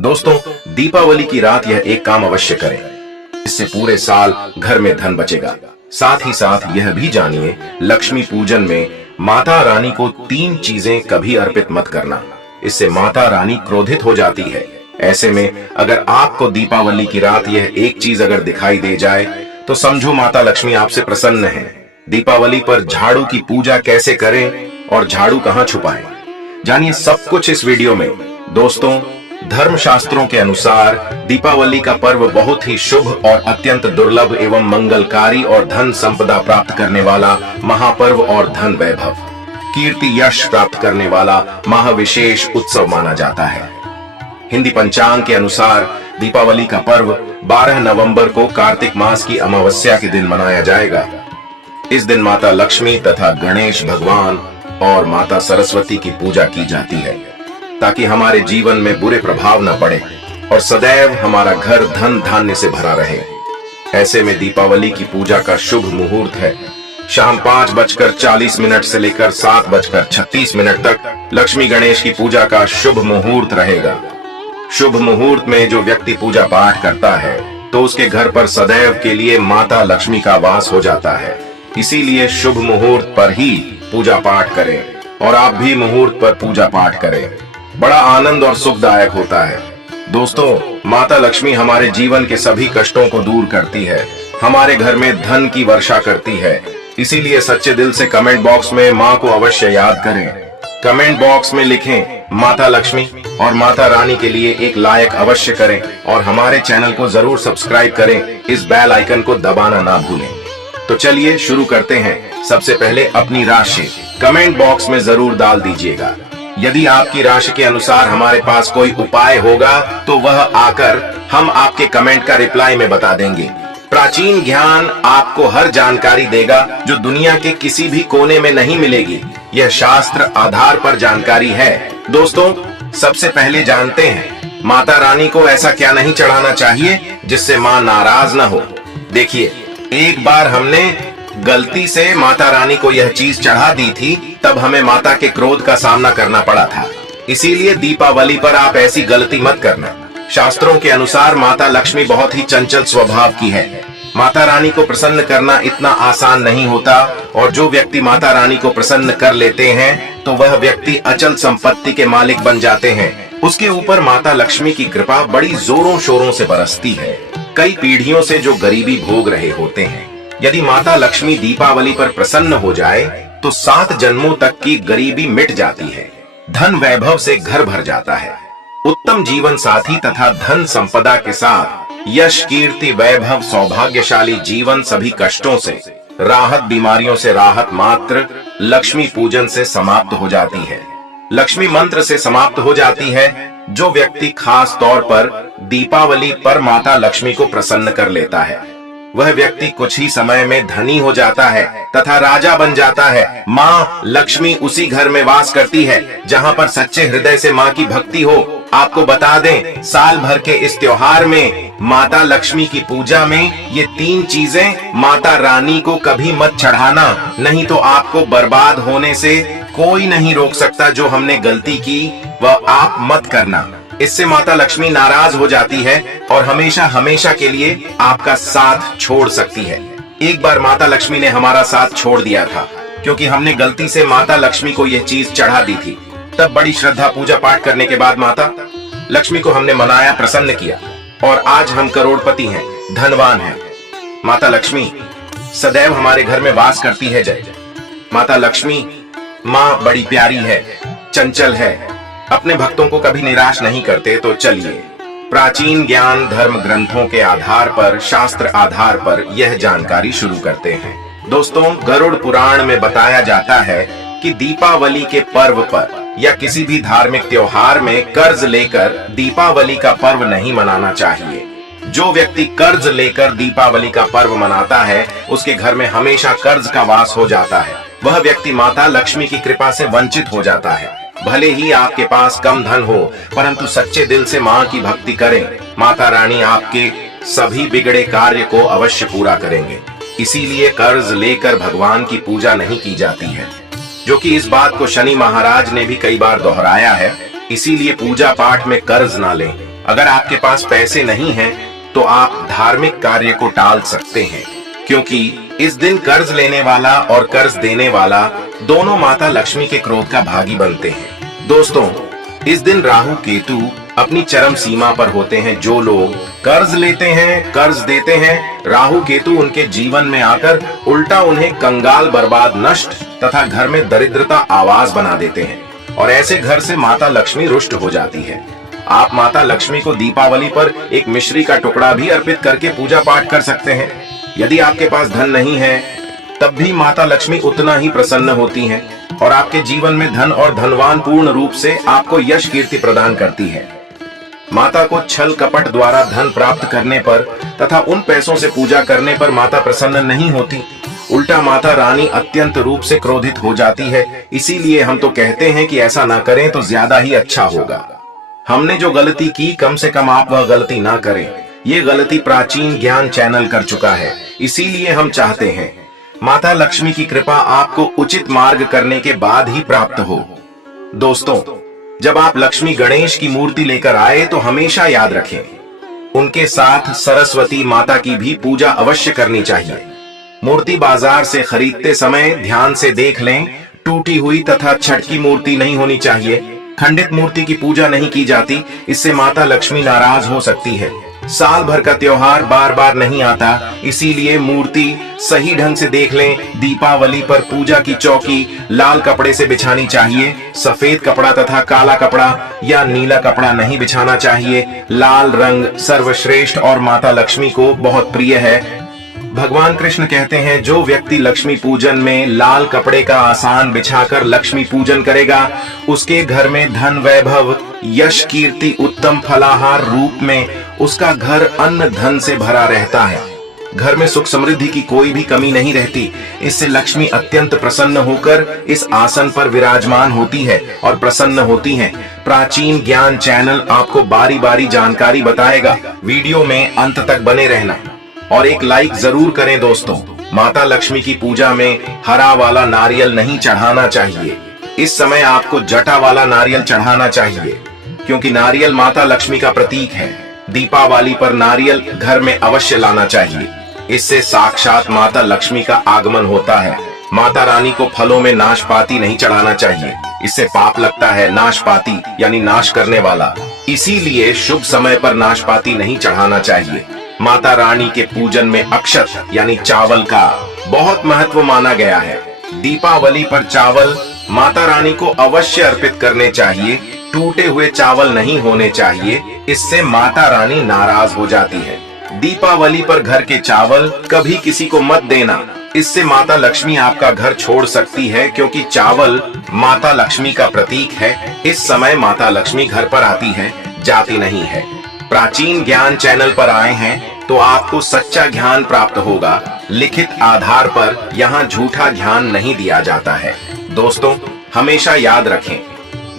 दोस्तों, दीपावली की रात यह एक काम अवश्य करें, इससे पूरे साल घर में धन बचेगा। साथ ही साथ यह भी जानिए, लक्ष्मी पूजन में माता रानी को 3 चीजें कभी अर्पित मत करना, इससे माता रानी क्रोधित हो जाती है। ऐसे में अगर आपको दीपावली की रात यह एक चीज अगर दिखाई दे जाए तो समझो माता लक्ष्मी आपसे प्रसन्न है। दीपावली पर झाड़ू की पूजा कैसे करें और झाड़ू कहां छुपाएं, जानिए सब कुछ इस वीडियो में। दोस्तों, धर्म शास्त्रों के अनुसार दीपावली का पर्व बहुत ही शुभ और अत्यंत दुर्लभ एवं मंगलकारी और धन संपदा प्राप्त करने वाला महापर्व और धन वैभव, कीर्ति यश प्राप्त करने वाला महाविशेष उत्सव माना जाता है। हिंदी पंचांग के अनुसार दीपावली का पर्व 12 नवंबर को कार्तिक मास की अमावस्या के दिन मनाया जाएगा। इस दिन माता लक्ष्मी तथा गणेश भगवान और माता सरस्वती की पूजा की जाती है, ताकि हमारे जीवन में बुरे प्रभाव न पड़े और सदैव हमारा घर धन धान्य से भरा रहे। ऐसे में दीपावली की पूजा का शुभ मुहूर्त है शाम 5:40 से लेकर 7:36 तक लक्ष्मी गणेश की पूजा का शुभ मुहूर्त रहेगा। शुभ मुहूर्त में जो व्यक्ति पूजा पाठ करता है तो उसके घर पर सदैव के लिए माता लक्ष्मी का वास हो जाता है। इसीलिए शुभ मुहूर्त पर ही पूजा पाठ करें और आप भी मुहूर्त पर पूजा पाठ करें, बड़ा आनंद और सुखदायक होता है। दोस्तों, माता लक्ष्मी हमारे जीवन के सभी कष्टों को दूर करती है, हमारे घर में धन की वर्षा करती है। इसीलिए सच्चे दिल से कमेंट बॉक्स में माँ को अवश्य याद करें। कमेंट बॉक्स में लिखें माता लक्ष्मी और माता रानी के लिए एक लाइक अवश्य करें और हमारे चैनल को जरूर सब्सक्राइब करें, इस बेल आइकन को दबाना ना भूलें। तो चलिए शुरू करते हैं। सबसे पहले अपनी राशि कमेंट बॉक्स में जरूर डाल दीजिएगा। यदि आपकी राशि के अनुसार हमारे पास कोई उपाय होगा तो वह आकर हम आपके कमेंट का रिप्लाई में बता देंगे। प्राचीन ज्ञान आपको हर जानकारी देगा जो दुनिया के किसी भी कोने में नहीं मिलेगी। यह शास्त्र आधार पर जानकारी है। दोस्तों, सबसे पहले जानते हैं माता रानी को ऐसा क्या नहीं चढ़ाना चाहिए जिससे माँ नाराज न हो। देखिए, एक बार हमने गलती से माता रानी को यह चीज चढ़ा दी थी, तब हमें माता के क्रोध का सामना करना पड़ा था। इसीलिए दीपावली पर आप ऐसी गलती मत करना। शास्त्रों के अनुसार माता लक्ष्मी बहुत ही चंचल स्वभाव की है। माता रानी को प्रसन्न करना इतना आसान नहीं होता और जो व्यक्ति माता रानी को प्रसन्न कर लेते हैं तो वह व्यक्ति अचल संपत्ति के मालिक बन जाते हैं। उसके ऊपर माता लक्ष्मी की कृपा बड़ी जोरों शोरों से बरसती है। कई पीढ़ियों से जो गरीबी भोग रहे होते हैं, यदि माता लक्ष्मी दीपावली पर प्रसन्न हो जाए तो 7 जन्मों तक की गरीबी मिट जाती है, धन वैभव से घर भर जाता है। उत्तम जीवन साथी तथा धन संपदा के साथ यश कीर्ति वैभव सौभाग्यशाली जीवन, सभी कष्टों से राहत, बीमारियों से राहत मात्र लक्ष्मी पूजन से समाप्त हो जाती है, लक्ष्मी मंत्र से समाप्त हो जाती है। जो व्यक्ति खास तौर पर दीपावली पर माता लक्ष्मी को प्रसन्न कर लेता है वह व्यक्ति कुछ ही समय में धनी हो जाता है तथा राजा बन जाता है। माँ लक्ष्मी उसी घर में वास करती है जहाँ पर सच्चे हृदय से माँ की भक्ति हो। आपको बता दें, साल भर के इस त्योहार में माता लक्ष्मी की पूजा में ये 3 चीजें माता रानी को कभी मत चढ़ाना, नहीं तो आपको बर्बाद होने से कोई नहीं रोक सकता। जो हमने गलती की वह आप मत करना, इससे माता लक्ष्मी नाराज हो जाती है और हमेशा हमेशा के लिए आपका साथ छोड़ सकती है। एक बार माता लक्ष्मी ने हमारा साथ छोड़ दिया था क्योंकि हमने गलती से माता लक्ष्मी को यह चीज चढ़ा दी थी। तब बड़ी श्रद्धा पूजा पाठ करने के बाद माता लक्ष्मी को हमने मनाया, प्रसन्न किया और आज हम करोड़पति हैं, धनवान हैं। माता लक्ष्मी सदैव हमारे घर में वास करती है। जय जय माता लक्ष्मी। माँ बड़ी प्यारी है, चंचल है, अपने भक्तों को कभी निराश नहीं करते। तो चलिए प्राचीन ज्ञान धर्म ग्रंथों के आधार पर, शास्त्र आधार पर यह जानकारी शुरू करते हैं। दोस्तों, गरुड़ पुराण में बताया जाता है कि दीपावली के पर्व पर या किसी भी धार्मिक त्योहार में कर्ज लेकर दीपावली का पर्व नहीं मनाना चाहिए। जो व्यक्ति कर्ज लेकर दीपावली का पर्व मनाता है उसके घर में हमेशा कर्ज का वास हो जाता है। वह व्यक्ति माता लक्ष्मी की कृपा से वंचित हो जाता है। भले ही आपके पास कम धन हो, परंतु सच्चे दिल से माँ की भक्ति करें, माता रानी आपके सभी बिगड़े कार्य को अवश्य पूरा करेंगे। इसीलिए कर्ज लेकर भगवान की पूजा नहीं की जाती है, जो कि इस बात को शनि महाराज ने भी कई बार दोहराया है। इसीलिए पूजा पाठ में कर्ज ना लें, अगर आपके पास पैसे नहीं हैं, तो आप धार्मिक कार्य को टाल सकते हैं, क्योंकि इस दिन कर्ज लेने वाला और कर्ज देने वाला दोनों माता लक्ष्मी के क्रोध का भागी बनते हैं। दोस्तों, इस दिन राहु केतु अपनी चरम सीमा पर होते हैं। जो लोग कर्ज लेते हैं, कर्ज देते हैं, राहु केतु उनके जीवन में आकर उल्टा उन्हें कंगाल, बर्बाद, नष्ट तथा घर में दरिद्रता आवाज बना देते हैं और ऐसे घर से माता लक्ष्मी रुष्ट हो जाती है। आप माता लक्ष्मी को दीपावली पर एक मिश्री का टुकड़ा भी अर्पित करके पूजा पाठ कर सकते हैं। यदि आपके पास धन नहीं है, तब भी माता लक्ष्मी उतना ही प्रसन्न होती हैं और आपके जीवन में धन और धनवान पूर्ण रूप से आपको यश कीर्ति प्रदान करती है। माता को छल कपट द्वारा धन प्राप्त करने पर तथा उन पैसों से पूजा करने पर माता प्रसन्न नहीं होती, उल्टा माता रानी अत्यंत रूप से क्रोधित हो जाती है। इसीलिए हम तो कहते हैं कि ऐसा ना करें तो ज्यादा ही अच्छा होगा। हमने जो गलती की, कम से कम आप वह गलती ना करें। ये गलती प्राचीन ज्ञान चैनल कर चुका है। इसीलिए हम चाहते हैं माता लक्ष्मी की कृपा आपको उचित मार्ग करने के बाद ही प्राप्त हो। दोस्तों, जब आप लक्ष्मी गणेश की मूर्ति लेकर आए तो हमेशा याद रखें, उनके साथ सरस्वती माता की भी पूजा अवश्य करनी चाहिए। मूर्ति बाजार से खरीदते समय ध्यान से देख लें, टूटी हुई तथा छटकी मूर्ति नहीं होनी चाहिए। खंडित मूर्ति की पूजा नहीं की जाती, इससे माता लक्ष्मी नाराज हो सकती है। साल भर का त्योहार बार बार नहीं आता, इसीलिए मूर्ति सही ढंग से देख लें। दीपावली पर पूजा की चौकी लाल कपड़े से बिछानी चाहिए। सफेद कपड़ा तथा काला कपड़ा या नीला कपड़ा नहीं बिछाना चाहिए। लाल रंग सर्वश्रेष्ठ और माता लक्ष्मी को बहुत प्रिय है। भगवान कृष्ण कहते हैं, जो व्यक्ति लक्ष्मी पूजन में लाल कपड़े का आसान बिछाकर लक्ष्मी पूजन करेगा, उसके घर में धन, वैभव, यश, कीर्ति, उत्तम फलाहार रूप में उसका घर अन्न धन से भरा रहता है। घर में सुख समृद्धि की कोई भी कमी नहीं रहती। इससे लक्ष्मी अत्यंत प्रसन्न होकर इस आसन पर विराजमान होती है और प्रसन्न होती हैं। प्राचीन ज्ञान चैनल आपको बारी बारी जानकारी बताएगा। वीडियो में अंत तक बने रहना और एक लाइक जरूर करें। दोस्तों, माता लक्ष्मी की पूजा में हरा वाला नारियल नहीं चढ़ाना चाहिए। इस समय आपको जटा वाला नारियल चढ़ाना चाहिए, क्योंकि नारियल माता लक्ष्मी का प्रतीक है। दीपावली पर नारियल घर में अवश्य लाना चाहिए। इससे साक्षात माता लक्ष्मी का आगमन होता है। माता रानी को फलों में नाशपाती नहीं चढ़ाना चाहिए, इससे पाप लगता है। नाशपाती यानी नाश करने वाला, इसीलिए शुभ समय पर नाशपाती नहीं चढ़ाना चाहिए। माता रानी के पूजन में अक्षत यानी चावल का बहुत महत्व माना गया है। दीपावली पर चावल माता रानी को अवश्य अर्पित करने चाहिए। टूटे हुए चावल नहीं होने चाहिए, इससे माता रानी नाराज हो जाती है। दीपावली पर घर के चावल कभी किसी को मत देना, इससे माता लक्ष्मी आपका घर छोड़ सकती है, क्योंकि चावल माता लक्ष्मी का प्रतीक है। इस समय माता लक्ष्मी घर पर आती है, जाती नहीं है। प्राचीन ज्ञान चैनल पर आए हैं तो आपको सच्चा ज्ञान प्राप्त होगा। लिखित आधार पर यहाँ झूठा ज्ञान नहीं दिया जाता है। दोस्तों, हमेशा याद रखें,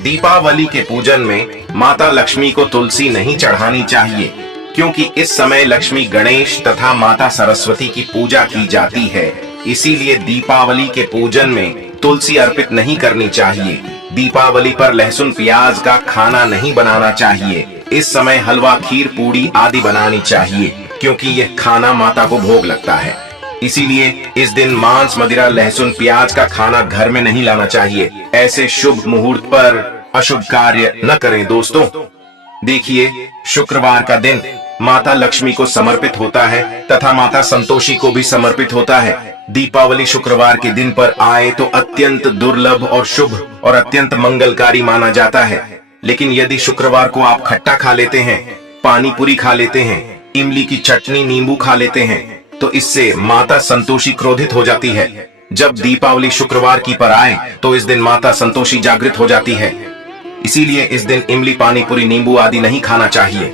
दीपावली के पूजन में माता लक्ष्मी को तुलसी नहीं चढ़ानी चाहिए, क्योंकि इस समय लक्ष्मी गणेश तथा माता सरस्वती की पूजा की जाती है। इसीलिए दीपावली के पूजन में तुलसी अर्पित नहीं करनी चाहिए। दीपावली पर लहसुन प्याज का खाना नहीं बनाना चाहिए। इस समय हलवा, खीर, पूड़ी आदि बनानी चाहिए, क्योंकि यह खाना माता को भोग लगता है। इसीलिए इस दिन मांस, मदिरा, लहसुन, प्याज का खाना घर में नहीं लाना चाहिए। ऐसे शुभ मुहूर्त पर अशुभ कार्य न करें। दोस्तों, देखिए, शुक्रवार का दिन माता लक्ष्मी को समर्पित होता है तथा माता संतोषी को भी समर्पित होता है। दीपावली शुक्रवार के दिन पर आए तो अत्यंत दुर्लभ और शुभ और अत्यंत मंगलकारी माना जाता है। लेकिन यदि शुक्रवार को आप खट्टा खा लेते हैं, पानी पूरी खा लेते हैं, इमली की चटनी, नींबू खा लेते हैं, तो इससे माता संतोषी क्रोधित हो जाती है। जब दीपावली शुक्रवार की पर आए तो इस दिन माता संतोषी जागृत हो जाती है। इसीलिए इस दिन इमली, पानी पूरी, नींबू आदि नहीं खाना चाहिए।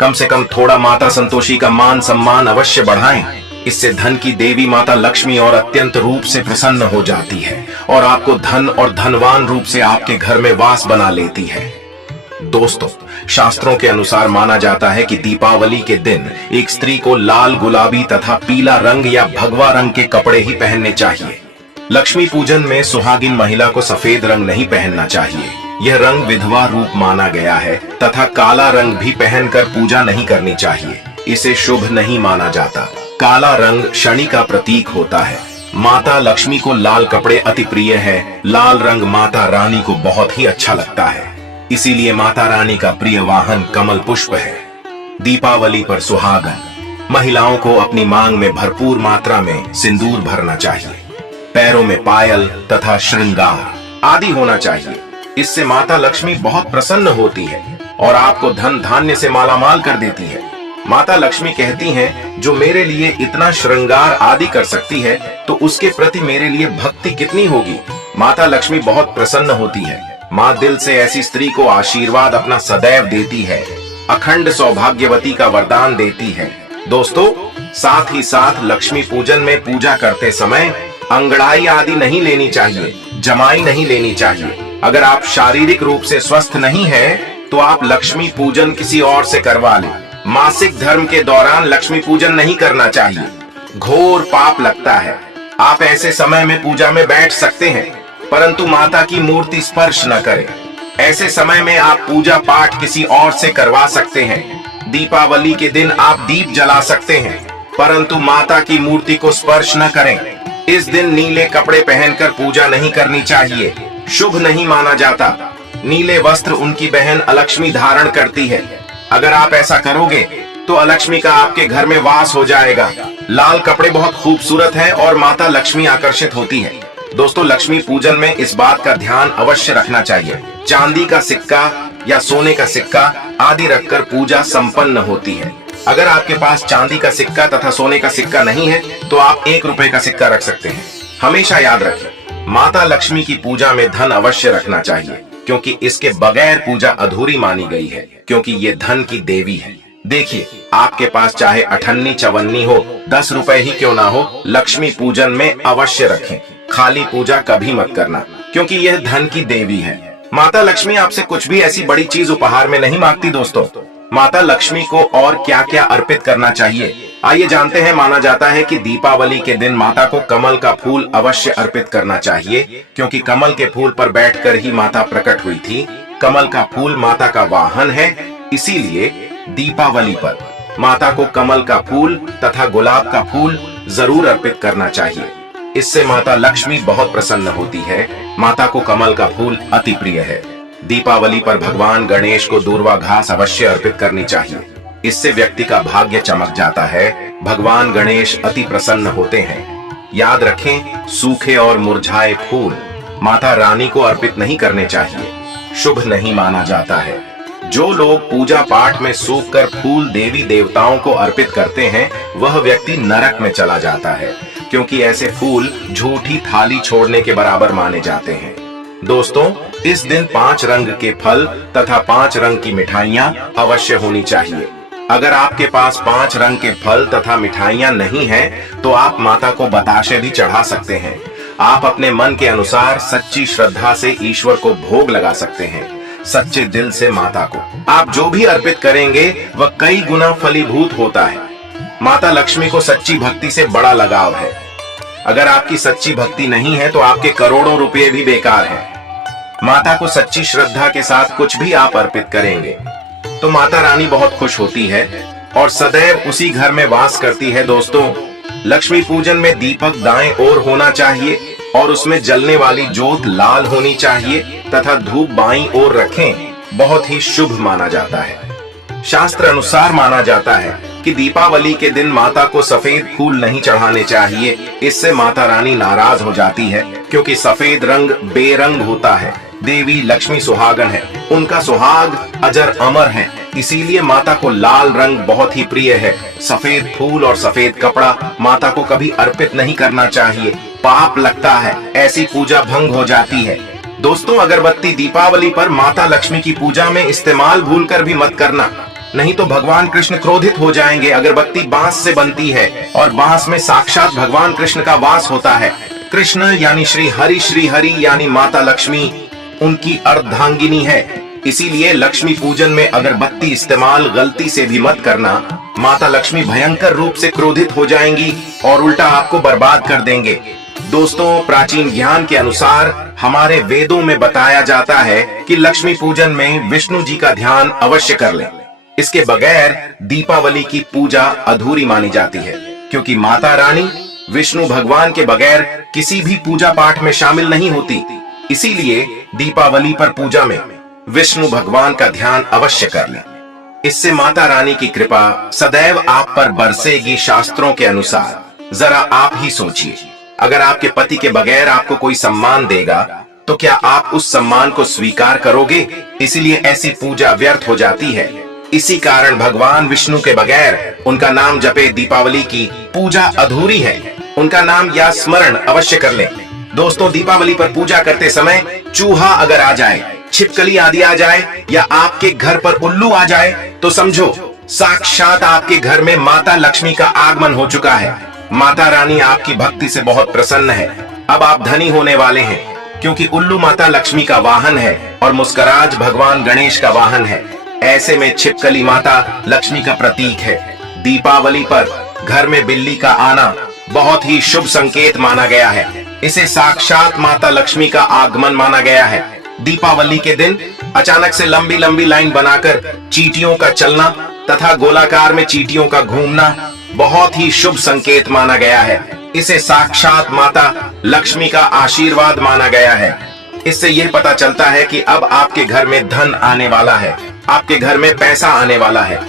कम से कम थोड़ा माता संतोषी का मान सम्मान अवश्य बढ़ाएं। इससे धन की देवी माता लक्ष्मी और अत्यंत रूप से प्रसन्न हो जाती है और आपको धन और धनवान रूप से आपके घर में वास बना लेती है। दोस्तों, शास्त्रों के अनुसार माना जाता है कि दीपावली के दिन एक स्त्री को लाल, गुलाबी तथा पीला रंग या भगवा रंग के कपड़े ही पहनने चाहिए। लक्ष्मी पूजन में सुहागिन महिला को सफेद रंग नहीं पहनना चाहिए। यह रंग विधवा रूप माना गया है तथा काला रंग भी पहनकर पूजा नहीं करनी चाहिए। इसे शुभ नहीं माना जाता। काला रंग शनि का प्रतीक होता है। माता लक्ष्मी को लाल कपड़े अति प्रिय है। लाल रंग माता रानी को बहुत ही अच्छा लगता है, इसीलिए माता रानी का प्रिय वाहन कमल पुष्प है। दीपावली पर सुहागन महिलाओं को अपनी मांग में भरपूर मात्रा में सिंदूर भरना चाहिए। पैरों में पायल तथा श्रृंगार आदि होना चाहिए। इससे माता लक्ष्मी बहुत प्रसन्न होती है और आपको धन धान्य से मालामाल कर देती है। माता लक्ष्मी कहती हैं, जो मेरे लिए इतना श्रृंगार आदि कर सकती है तो उसके प्रति मेरे लिए भक्ति कितनी होगी। माता लक्ष्मी बहुत प्रसन्न होती है। माँ दिल से ऐसी स्त्री को आशीर्वाद अपना सदैव देती है, अखंड सौभाग्यवती का वरदान देती है। दोस्तों, साथ ही साथ लक्ष्मी पूजन में पूजा करते समय अंगड़ाई आदि नहीं लेनी चाहिए, जमाई नहीं लेनी चाहिए। अगर आप शारीरिक रूप से स्वस्थ नहीं हैं, तो आप लक्ष्मी पूजन किसी और से करवा लें। मासिक धर्म के दौरान लक्ष्मी पूजन नहीं करना चाहिए, घोर पाप लगता है। आप ऐसे समय में पूजा में बैठ सकते हैं, परंतु माता की मूर्ति स्पर्श न करें। ऐसे समय में आप पूजा पाठ किसी और से करवा सकते हैं। दीपावली के दिन आप दीप जला सकते हैं, परंतु माता की मूर्ति को स्पर्श न करें। इस दिन नीले कपड़े पहनकर पूजा नहीं करनी चाहिए, शुभ नहीं माना जाता। नीले वस्त्र उनकी बहन अलक्ष्मी धारण करती है। अगर आप ऐसा करोगे तो अलक्ष्मी का आपके घर में वास हो जाएगा। लाल कपड़े बहुत खूबसूरत हैं और माता लक्ष्मी आकर्षित होती है। दोस्तों, लक्ष्मी पूजन में इस बात का ध्यान अवश्य रखना चाहिए। चांदी का सिक्का या सोने का सिक्का आदि रखकर पूजा संपन्न होती है। अगर आपके पास चांदी का सिक्का तथा सोने का सिक्का नहीं है तो आप 1 रुपए का सिक्का रख सकते हैं। हमेशा याद रखें, माता लक्ष्मी की पूजा में धन अवश्य रखना चाहिए, क्योंकि इसके बगैर पूजा अधूरी मानी गई है, क्योंकि ये धन की देवी है। देखिए, आपके पास चाहे अठन्नी चवन्नी हो, 10 रुपए ही क्यों ना हो, लक्ष्मी पूजन में अवश्य रखें। खाली पूजा कभी मत करना, क्योंकि यह धन की देवी है। माता लक्ष्मी आपसे कुछ भी ऐसी बड़ी चीज उपहार में नहीं मांगती। दोस्तों, माता लक्ष्मी को और क्या क्या अर्पित करना चाहिए, आइए जानते हैं। माना जाता है कि दीपावली के दिन माता को कमल का फूल अवश्य अर्पित करना चाहिए, क्योंकि कमल के फूल पर बैठकर ही माता प्रकट हुई थी। कमल का फूल माता का वाहन है, इसीलिए दीपावली पर माता को कमल का फूल तथा गुलाब का फूल जरूर अर्पित करना चाहिए। इससे माता लक्ष्मी बहुत प्रसन्न होती है। माता को कमल का फूल अति प्रिय है। दीपावली पर भगवान गणेश को दूर्वा घास अवश्य अर्पित करनी चाहिए। इससे व्यक्ति का भाग्य चमक जाता है। भगवान गणेश अति प्रसन्न होते हैं। याद रखें, सूखे और मुरझाए फूल माता रानी को अर्पित नहीं करने चाहिए, शुभ नहीं माना जाता है। जो लोग पूजा पाठ में सूखकर फूल देवी देवताओं को अर्पित करते हैं, वह व्यक्ति नरक में चला जाता है, क्योंकि ऐसे फूल झूठी थाली छोड़ने के बराबर माने जाते हैं। दोस्तों, इस दिन 5 रंग के फल तथा 5 रंग की मिठाइयाँ अवश्य होनी चाहिए। अगर आपके पास 5 रंग के फल तथा मिठाइयाँ नहीं हैं, तो आप माता को बताशे भी चढ़ा सकते हैं। आप अपने मन के अनुसार सच्ची श्रद्धा से ईश्वर को भोग लगा सकते हैं। सच्चे दिल से माता को आप जो भी अर्पित करेंगे वह कई गुना फलीभूत होता है। माता लक्ष्मी को सच्ची भक्ति से बड़ा लगाव है। अगर आपकी सच्ची भक्ति नहीं है तो आपके करोड़ों रुपए भी बेकार हैं। माता को सच्ची श्रद्धा के साथ कुछ भी आप अर्पित करेंगे तो माता रानी बहुत खुश होती है और सदैव उसी घर में वास करती है। दोस्तों, लक्ष्मी पूजन में दीपक दाएं ओर होना चाहिए और उसमें जलने वाली जोत लाल होनी चाहिए तथा धूप बाईं ओर रखें, बहुत ही शुभ माना जाता है। शास्त्र अनुसार माना जाता है कि दीपावली के दिन माता को सफेद फूल नहीं चढ़ाने चाहिए। इससे माता रानी नाराज हो जाती है, क्योंकि सफेद रंग बेरंग होता है। देवी लक्ष्मी सुहागन है, उनका सुहाग अजर अमर है, इसीलिए माता को लाल रंग बहुत ही प्रिय है। सफेद फूल और सफेद कपड़ा माता को कभी अर्पित नहीं करना चाहिए, पाप लगता है, ऐसी पूजा भंग हो जाती है। दोस्तों, अगरबत्ती दीपावली पर माता लक्ष्मी की पूजा में इस्तेमाल भूलकर भी मत करना, नहीं तो भगवान कृष्ण क्रोधित हो जाएंगे। अगरबत्ती बांस से बनती है और बांस में साक्षात भगवान कृष्ण का वास होता है। कृष्ण यानी श्री हरि यानी माता लक्ष्मी उनकी अर्धांगिनी है। इसीलिए लक्ष्मी पूजन में अगरबत्ती इस्तेमाल गलती से भी मत करना। माता लक्ष्मी भयंकर रूप से क्रोधित हो जाएंगी और उल्टा आपको बर्बाद कर देंगे। दोस्तों, प्राचीन ज्ञान के अनुसार हमारे वेदों में बताया जाता है कि लक्ष्मी पूजन में विष्णु जी का ध्यान अवश्य कर लें। इसके बगैर दीपावली की पूजा अधूरी मानी जाती है, क्योंकि माता रानी विष्णु भगवान के बगैर किसी भी पूजा पाठ में शामिल नहीं होती। इसीलिए दीपावली पर पूजा में विष्णु भगवान का ध्यान अवश्य कर लें। इससे माता रानी की कृपा सदैव आप पर बरसेगी। शास्त्रों के अनुसार जरा आप ही सोचिए, अगर आपके पति के बगैर आपको कोई सम्मान देगा तो क्या आप उस सम्मान को स्वीकार करोगे? इसीलिए ऐसी पूजा व्यर्थ हो जाती है। इसी कारण भगवान विष्णु के बगैर उनका नाम जपे दीपावली की पूजा अधूरी है। उनका नाम या स्मरण अवश्य कर लें। दोस्तों, दीपावली पर पूजा करते समय चूहा अगर आ जाए, छिपकली आदि आ जाए या आपके घर पर उल्लू आ जाए तो समझो साक्षात आपके घर में माता लक्ष्मी का आगमन हो चुका है। माता रानी आपकी भक्ति से बहुत प्रसन्न है। अब आप धनी होने वाले हैं, क्योंकि उल्लू माता लक्ष्मी का वाहन है और मुस्कराज भगवान गणेश का वाहन है। ऐसे में छिपकली माता लक्ष्मी का प्रतीक है। दीपावली पर घर में बिल्ली का आना बहुत ही शुभ संकेत माना गया है। इसे साक्षात माता लक्ष्मी का आगमन माना गया है। दीपावली के दिन अचानक से लंबी लंबी लाइन बनाकर चींटियों का चलना तथा गोलाकार में चींटियों का घूमना बहुत ही शुभ संकेत माना गया है। इसे साक्षात माता लक्ष्मी का आशीर्वाद माना गया है। इससे यह पता चलता है कि अब आपके घर में धन आने वाला है, आपके घर में पैसा आने वाला है।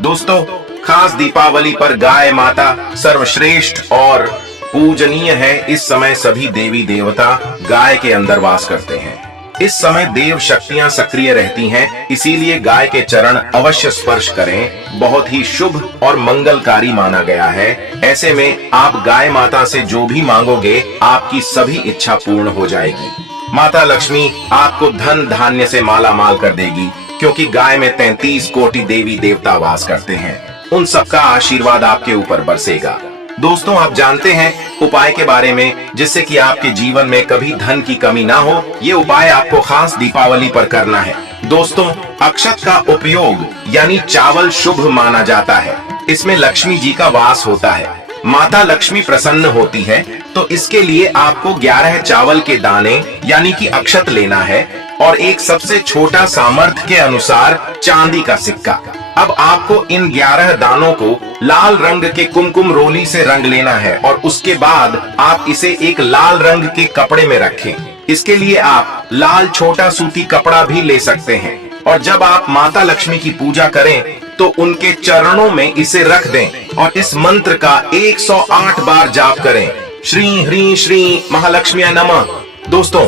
दोस्तों, खास दीपावली पर गाय माता सर्वश्रेष्ठ और पूजनीय है। इस समय सभी देवी देवता गाय के अंदर वास करते हैं। इस समय देव शक्तियां सक्रिय रहती हैं, इसीलिए गाय के चरण अवश्य स्पर्श करें। बहुत ही शुभ और मंगलकारी माना गया है। ऐसे में आप गाय माता से जो भी मांगोगे आपकी सभी इच्छा पूर्ण हो जाएगी। माता लक्ष्मी आपको धन धान्य से माला माल कर देगी, क्योंकि गाय में 33 कोटि देवी देवता वास करते हैं। उन सबका आशीर्वाद आपके ऊपर बरसेगा। दोस्तों, आप जानते हैं उपाय के बारे में, जिससे कि आपके जीवन में कभी धन की कमी ना हो। ये उपाय आपको खास दीपावली पर करना है। दोस्तों, अक्षत का उपयोग यानी चावल शुभ माना जाता है। इसमें लक्ष्मी जी का वास होता है। माता लक्ष्मी प्रसन्न होती है, तो इसके लिए आपको 11 चावल के दाने यानी कि अक्षत लेना है और एक सबसे छोटा सामर्थ्य के अनुसार चांदी का सिक्का। अब आपको इन 11 दानों को लाल रंग के कुमकुम रोली से रंग लेना है और उसके बाद आप इसे एक लाल रंग के कपड़े में रखें। इसके लिए आप लाल छोटा सूती कपड़ा भी ले सकते हैं और जब आप माता लक्ष्मी की पूजा करें तो उनके चरणों में इसे रख दें और इस मंत्र का 108 बार जाप करें। श्री ह्री श्री महालक्ष्मी नमः। दोस्तों,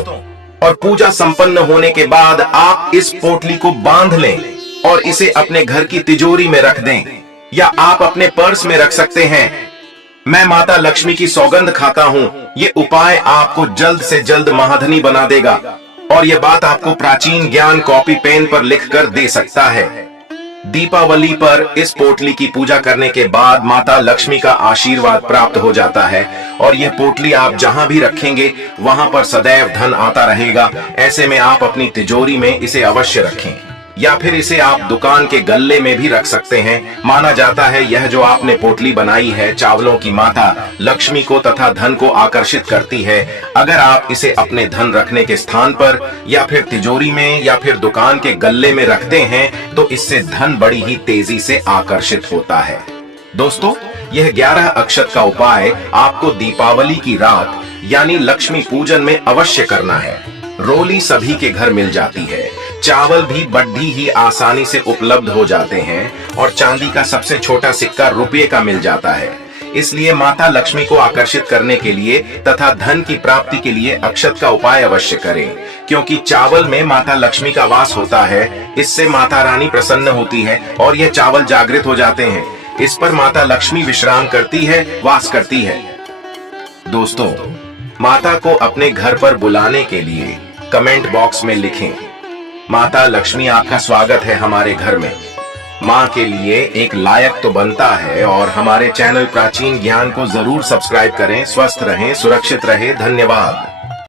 और पूजा संपन्न होने के बाद आप इस पोटली को बांध लें और इसे अपने घर की तिजोरी में रख दें या आप अपने पर्स में रख सकते हैं। मैं माता लक्ष्मी की सौगंध खाता हूँ, ये उपाय आपको जल्द से जल्द महाधनी बना देगा और ये बात आपको प्राचीन ज्ञान कॉपी पेन पर लिखकर दे सकता है। दीपावली पर इस पोटली की पूजा करने के बाद माता लक्ष्मी का आशीर्वाद प्राप्त हो जाता है और यह पोटली आप जहां भी रखेंगे वहां पर सदैव धन आता रहेगा। ऐसे में आप अपनी तिजोरी में इसे अवश्य रखें या फिर इसे आप दुकान के गल्ले में भी रख सकते हैं। माना जाता है यह जो आपने पोटली बनाई है चावलों की माता लक्ष्मी को तथा धन को आकर्षित करती है। अगर आप इसे अपने धन रखने के स्थान पर या फिर तिजोरी में या फिर दुकान के गल्ले में रखते हैं तो इससे धन बड़ी ही तेजी से आकर्षित होता है। दोस्तों, यह 11 अक्षत का उपाय आपको दीपावली की रात यानी लक्ष्मी पूजन में अवश्य करना है। रोली सभी के घर मिल जाती है, चावल भी बड़ी ही आसानी से उपलब्ध हो जाते हैं और चांदी का सबसे छोटा सिक्का रुपये का मिल जाता है। इसलिए माता लक्ष्मी को आकर्षित करने के लिए तथा धन की प्राप्ति के लिए अक्षत का उपाय अवश्य करें, क्योंकि चावल में माता लक्ष्मी का वास होता है। इससे माता रानी प्रसन्न होती है और यह चावल जागृत हो जाते हैं। इस पर माता लक्ष्मी विश्राम करती है, वास करती है। दोस्तों, माता को अपने घर पर बुलाने के लिए कमेंट बॉक्स में लिखें, माता लक्ष्मी आपका स्वागत है हमारे घर में। माँ के लिए एक लायक तो बनता है और हमारे चैनल प्राचीन ज्ञान को जरूर सब्सक्राइब करें। स्वस्थ रहें, सुरक्षित रहें। धन्यवाद।